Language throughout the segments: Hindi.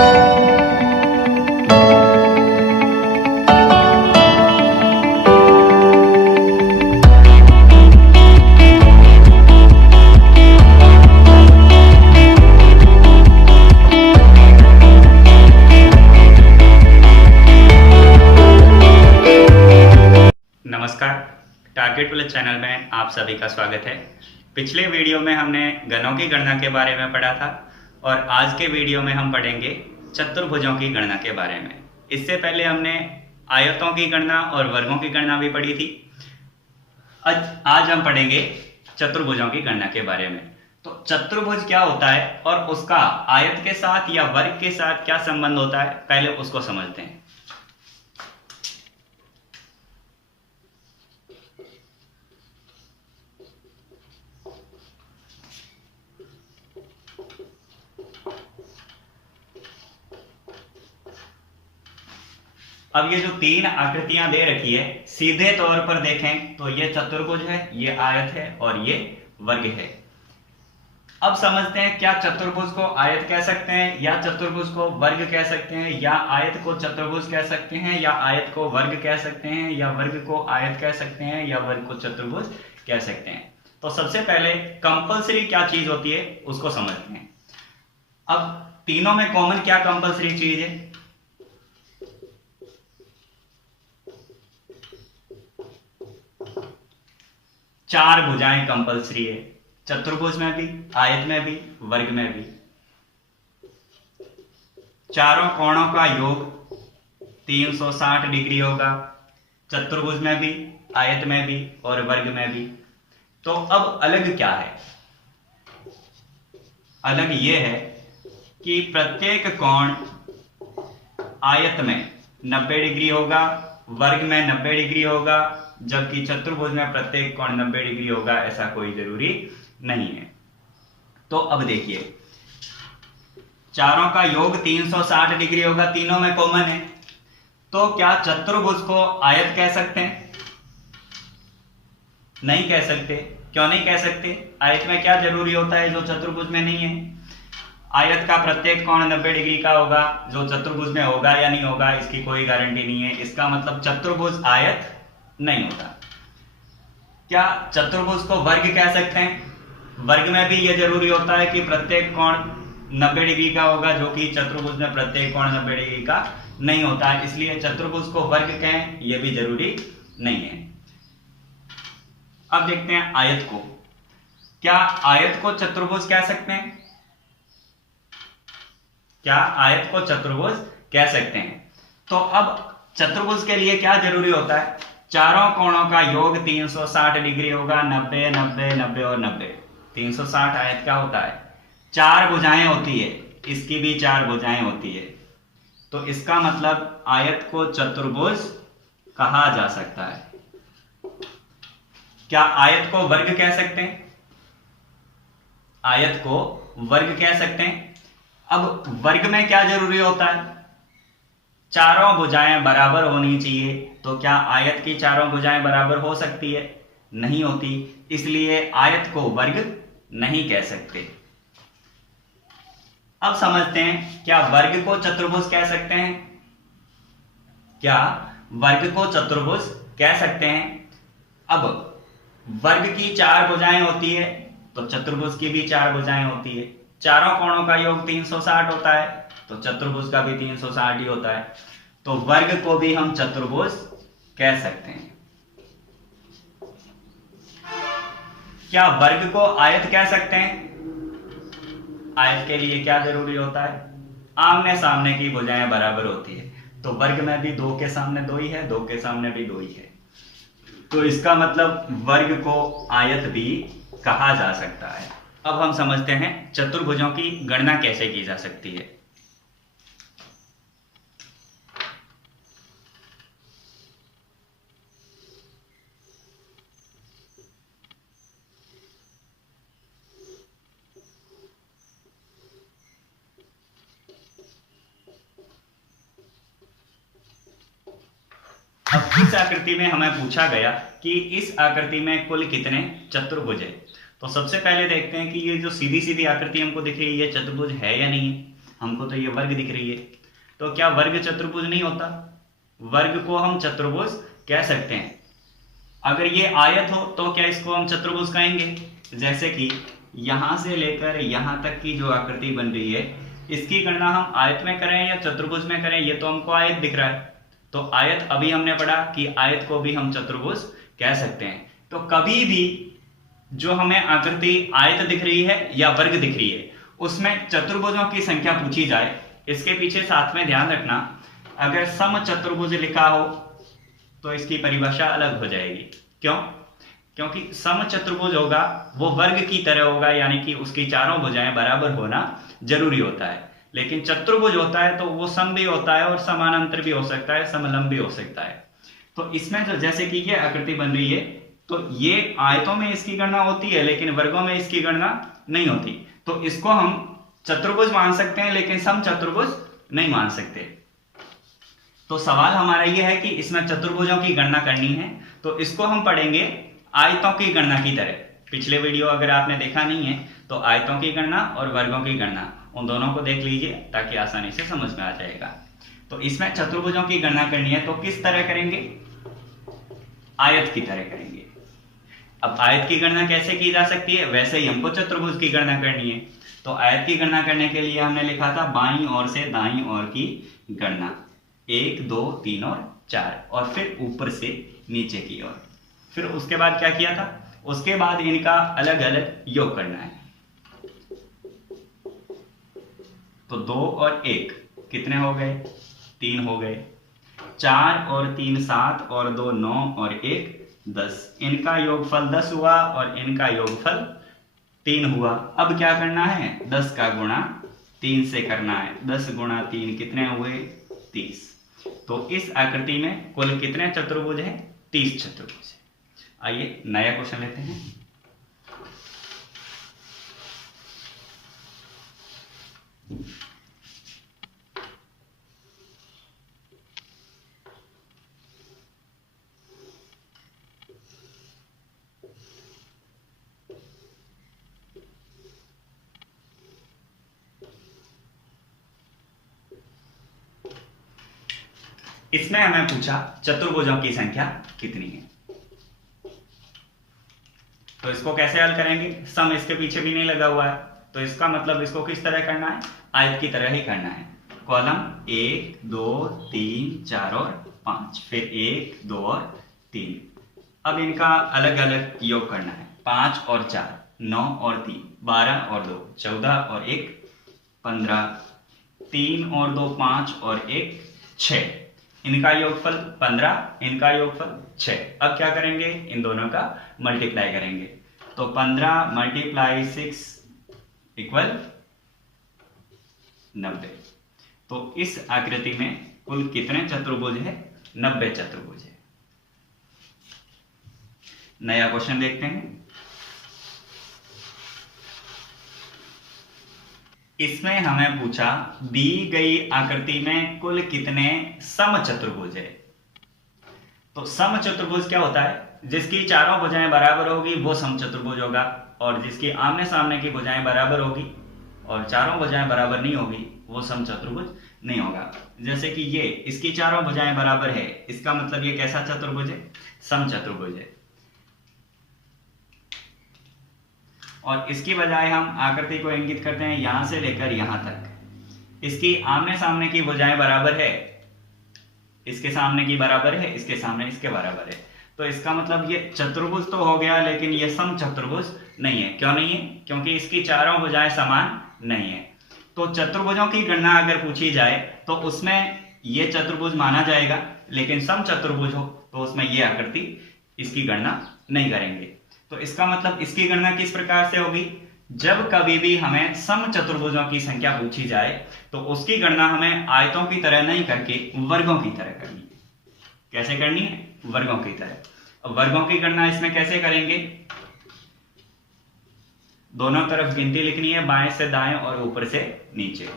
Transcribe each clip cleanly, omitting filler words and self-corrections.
नमस्कार, टारगेट प्लस चैनल में आप सभी का स्वागत है। पिछले वीडियो में हमने घनों की गणना के बारे में पढ़ा था और आज के वीडियो में हम पढ़ेंगे चतुर्भुजों की गणना के बारे में। इससे पहले हमने आयतों की गणना और वर्गों की गणना भी पढ़ी थी। आज हम पढ़ेंगे चतुर्भुजों की गणना के बारे में। तो चतुर्भुज क्या होता है और उसका आयत के साथ या वर्ग के साथ क्या संबंध होता है, पहले उसको समझते हैं। अब ये जो तीन आकृतियां दे रखी है, सीधे तौर पर देखें तो ये चतुर्भुज है, ये आयत है और ये वर्ग है। अब समझते हैं, क्या चतुर्भुज को आयत कह सकते हैं या चतुर्भुज को वर्ग कह सकते हैं, या आयत को चतुर्भुज कह सकते हैं या आयत को वर्ग कह सकते हैं, या वर्ग को आयत कह सकते हैं या वर्ग को चतुर्भुज कह सकते हैं। तो सबसे पहले कंपलसरी क्या चीज होती है उसको समझते हैं। अब तीनों में कॉमन क्या कंपलसरी चीज है? चार भुजाएं कंपलसरी है, चतुर्भुज में भी, आयत में भी, वर्ग में भी। चारों कोणों का योग 360 डिग्री होगा, चतुर्भुज में भी, आयत में भी और वर्ग में भी। तो अब अलग क्या है? अलग यह है कि प्रत्येक कोण आयत में 90 डिग्री होगा, वर्ग में 90 डिग्री होगा, जबकि चतुर्भुज में प्रत्येक कोण 90 डिग्री होगा, ऐसा कोई जरूरी नहीं है। तो अब देखिए, चारों का योग 360 डिग्री होगा, तीनों में कॉमन है। तो क्या चतुर्भुज को आयत कह सकते हैं? नहीं कह सकते। क्यों नहीं कह सकते? आयत में क्या जरूरी होता है जो चतुर्भुज में नहीं है? आयत का प्रत्येक कोण 90 डिग्री का होगा, जो चतुर्भुज में होगा या नहीं होगा इसकी कोई गारंटी नहीं है। इसका मतलब चतुर्भुज आयत नहीं होता। क्या चतुर्भुज को वर्ग कह सकते हैं? वर्ग में भी यह जरूरी होता है कि प्रत्येक कोण 90 डिग्री का होगा, जो कि चतुर्भुज में प्रत्येक कोण 90 डिग्री का नहीं होता है, इसलिए चतुर्भुज को वर्ग कहें यह भी जरूरी नहीं है। अब देखते हैं आयत को। क्या आयत को चतुर्भुज कह सकते हैं? क्या आयत को चतुर्भुज कह सकते हैं? तो अब चतुर्भुज के लिए क्या जरूरी होता है? चारों कोणों का योग 360 डिग्री होगा, 90 90 90 और 90। 360 आयत क्या होता है? चार भुजाएं होती है, इसकी भी चार भुजाएं होती है। तो इसका मतलब आयत को चतुर्भुज कहा जा सकता है। क्या आयत को वर्ग कह सकते हैं? आयत को वर्ग कह सकते हैं। अब वर्ग में क्या जरूरी होता है? चारों भुजाएं बराबर होनी चाहिए। तो क्या आयत की चारों भुजाएं बराबर हो सकती है? नहीं होती, इसलिए आयत को वर्ग नहीं कह सकते। अब समझते हैं, क्या वर्ग को चतुर्भुज कह सकते हैं? क्या वर्ग को चतुर्भुज कह सकते हैं? अब वर्ग की चार भुजाएं होती है तो चतुर्भुज की भी चार भुजाएं होती है। चारों कोणों का योग 360 होता है तो चतुर्भुज का भी 360 ही होता है। तो वर्ग को भी हम चतुर्भुज कह सकते हैं। क्या वर्ग को आयत कह सकते हैं? आयत के लिए क्या जरूरी होता है? आमने सामने की भुजाएं बराबर होती है। तो वर्ग में भी 2 के सामने 2 ही है, 2 के सामने भी 2 ही है। तो इसका मतलब वर्ग को आयत भी कहा जा सकता है। अब हम समझते हैं चतुर्भुजों की गणना कैसे की जा सकती है। अब इस आकृति में हमें पूछा गया कि इस आकृति में कुल कितने चतुर्भुज है। तो सबसे पहले देखते हैं कि ये जो सीधी सीधी आकृति हमको दिख रही है ये चतुर्भुज है या नहीं है। हमको तो ये वर्ग दिख रही है, तो क्या वर्ग चतुर्भुज नहीं होता? वर्ग को हम चतुर्भुज कह सकते हैं। अगर ये आयत हो तो क्या इसको हम चतुर्भुज कहेंगे? जैसे कि यहां से लेकर यहां तक की जो आकृति बन रही है, इसकी गणना हम आयत में करें या चतुर्भुज में करें, ये तो हमको आयत दिख रहा है। तो आयत अभी हमने पढ़ा कि आयत को भी हम चतुर्भुज कह सकते हैं। तो कभी भी जो हमें आकृति आयत दिख रही है या वर्ग दिख रही है, उसमें चतुर्भुजों की संख्या पूछी जाए, इसके पीछे साथ में ध्यान रखना, अगर सम चतुर्भुज लिखा हो तो इसकी परिभाषा अलग हो जाएगी। क्यों? क्योंकि सम चतुर्भुज होगा वो वर्ग की तरह होगा, यानी कि उसकी चारों भुजाएं बराबर होना जरूरी होता है। लेकिन चतुर्भुज होता है तो वो सम भी होता है और समानांतर भी हो सकता है, समलंब भी हो सकता है। तो इसमें जो जैसे कि ये आकृति बन रही है, तो ये आयतों में इसकी गणना होती है लेकिन वर्गों में इसकी गणना नहीं होती। तो इसको हम चतुर्भुज मान सकते हैं लेकिन सम चतुर्भुज नहीं मान सकते। तो सवाल हमारा यह है कि इसमें चतुर्भुजों की गणना करनी है, तो इसको हम पढ़ेंगे आयतों की गणना की तरह। पिछले वीडियो अगर आपने देखा नहीं है तो आयतों की गणना और वर्गों की गणना, उन दोनों को देख लीजिए ताकि आसानी से समझ में आ जाएगा। तो इसमें चतुर्भुजों की गणना करनी है तो किस तरह करेंगे? आयत की तरह करेंगे। अब आयत की गणना कैसे की जा सकती है? वैसे ही हमको चतुर्भुज की गणना करनी है। तो आयत की गणना करने के लिए हमने लिखा था बाईं ओर से दाईं ओर की गणना, 1 2 3 और 4, और फिर ऊपर से नीचे की ओर। फिर उसके बाद क्या किया था? उसके बाद इनका अलग अलग योग करना है। तो 2 और 1 कितने हो गए? 3 हो गए। 4 और 3 7 और 2 9 और 1 10। इनका योगफल 10 हुआ और इनका योगफल 3 हुआ। अब क्या करना है? 10 का गुणा 3 से करना है। 10 गुणा 3 कितने हुए? 30। तो इस आकृति में कुल कितने चतुर्भुज हैं? 30 चतुर्भुज है। आइए नया क्वेश्चन लेते हैं। इसमें हमें पूछा चतुर्भुजों की संख्या कितनी है। तो इसको कैसे हल करेंगे? सम इसके पीछे भी नहीं लगा हुआ है, तो इसका मतलब इसको किस तरह करना है? आयत की तरह ही करना है। कॉलम 1 2 3 4 और 5, फिर 1 2 और 3। अब इनका अलग अलग योग करना है। 5 और 4 9 और 3 12 और 2 14 और 1 15, 3 और 2 5 और 1 6। इनका योगफल 15, इनका योगफल 6। अब क्या करेंगे? इन दोनों का मल्टीप्लाई करेंगे। तो 15 मल्टीप्लाई 6 इक्वल 90। तो इस आकृति में कुल कितने चतुर्भुज है? 90 चतुर्भुज है। नया क्वेश्चन देखते हैं। इसमें हमें पूछा दी गई आकृति में कुल कितने सम चतुर्भुज है। तो सम चतुर्भुज क्या होता है? जिसकी चारों भुजाएं बराबर होगी वो सम चतुर्भुज होगा, और जिसकी आमने सामने की भुजाएं बराबर होगी और चारों भुजाएं बराबर नहीं होगी वो सम चतुर्भुज नहीं होगा। जैसे कि ये, इसकी चारों भुजाएं बराबर है, इसका मतलब ये कैसा चतुर्भुज है? सम चतुर्भुज है। और इसकी बजाय हम आकृति को इंगित करते हैं यहां से लेकर यहां तक। इसकी आमने सामने की भुजाएं बराबर है, इसके सामने की बराबर है, इसके सामने इसके बराबर है। तो इसका मतलब ये चतुर्भुज तो हो गया लेकिन ये सम चतुर्भुज नहीं है। क्यों नहीं है? क्योंकि इसकी चारों भुजाएं समान नहीं है। तो चतुर्भुजों की गणना अगर पूछी जाए तो उसमें ये चतुर्भुज माना जाएगा, लेकिन सम चतुर्भुज हो तो उसमें ये आकृति इसकी गणना नहीं करेंगे। तो इसका मतलब इसकी गणना किस प्रकार से होगी? जब कभी भी हमें सम चतुर्भुजों की संख्या पूछी जाए तो उसकी गणना हमें आयतों की तरह नहीं करके वर्गों की तरह करनी है। कैसे करनी है? वर्गों की तरह। अब वर्गों की गणना इसमें कैसे करेंगे? दोनों तरफ गिनती लिखनी है, बाएं से दाएं और ऊपर से नीचे,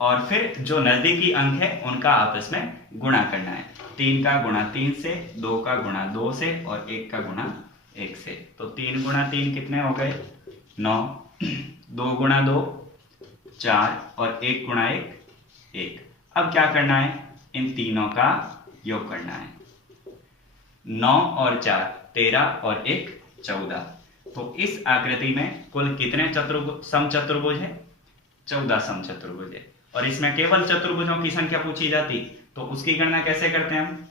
और फिर जो नजदीकी अंक है उनका आपस में गुणा करना है। 3 का गुणा 3 से, 2 का गुणा 2 से और 1 का गुणा 1 से। तो 3 गुणा 3 कितने हो गए? 9। 2 गुणा 2 4 और 1 गुणा 1 1। अब क्या करना है, इन तीनों का योग करना है। 9 और 4 13 और 1 14। तो इस आकृति में कुल कितने समचतुर्भुज है? 14 समचतुर्भुज है। और इसमें केवल चतुर्भुजों की संख्या पूछी जाती तो उसकी गणना कैसे करते हैं हम?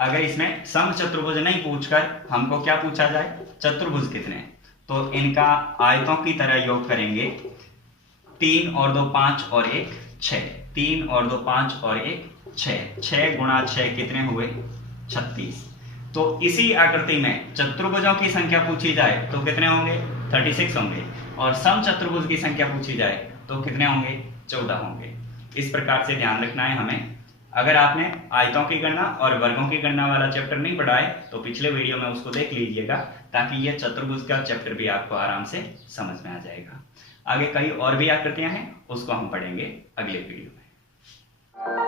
अगर इसमें समचतुर्भुज नहीं पूछकर हमको क्या पूछा जाए, चतुर्भुज कितने, तो इनका आयतों की तरह योग करेंगे। 3 और 2 5 और 1 6। 3 और 2 5 और 1 6। 6 गुणा 6 कितने हुए? 36। तो इसी आकृति में चतुर्भुजों की संख्या पूछी जाए तो कितने होंगे? 36 होंगे। और समचतुर्भुज की संख्या पूछी जाए तो कितने होंगे? 14 होंगे। इस प्रकार से ध्यान रखना है हमें। अगर आपने आयतों की गणना और वर्गों की गणना वाला चैप्टर नहीं पढ़ा है तो पिछले वीडियो में उसको देख लीजिएगा, ताकि ये चतुर्भुज का चैप्टर भी आपको आराम से समझ में आ जाएगा। आगे कई और भी आकृतियां हैं, उसको हम पढ़ेंगे अगले वीडियो में।